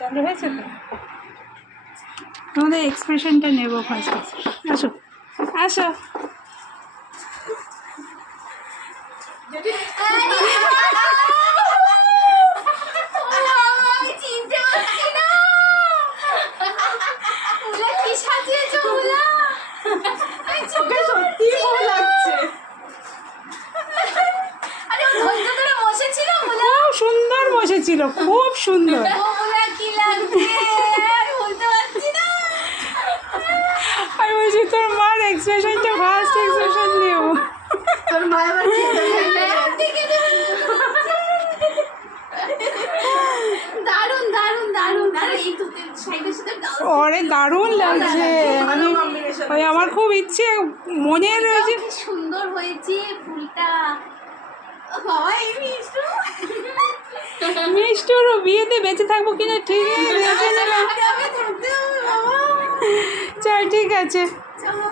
চালু হয়েছে তো? তোমাদের এক্সপ্রেশনটা নেব ফার্স্ট। আসো আসো। খুব সুন্দর বসেছিল, খুব সুন্দর। আমি বলছি তোর মার এক্সপ্রেশনটা ফার্স্ট এক্সপ্রেশন নিও। তোর মা আবার দারুন দারুন দারুন। আর এই তুতের সাইডের সাথে ওরে দারুণ লাগছে। আমি ওই আমার খুব ইচ্ছে মনে রয়েছে। সুন্দর হয়েছে ফুলটা। বাবা এই মিষ্টু মিষ্টুর বিয়েতে বেঁচে থাকবো কিনা ঠিক দেখে নিলাম। থাকতে হবে বাবা। চল ঠিক আছে। চলো।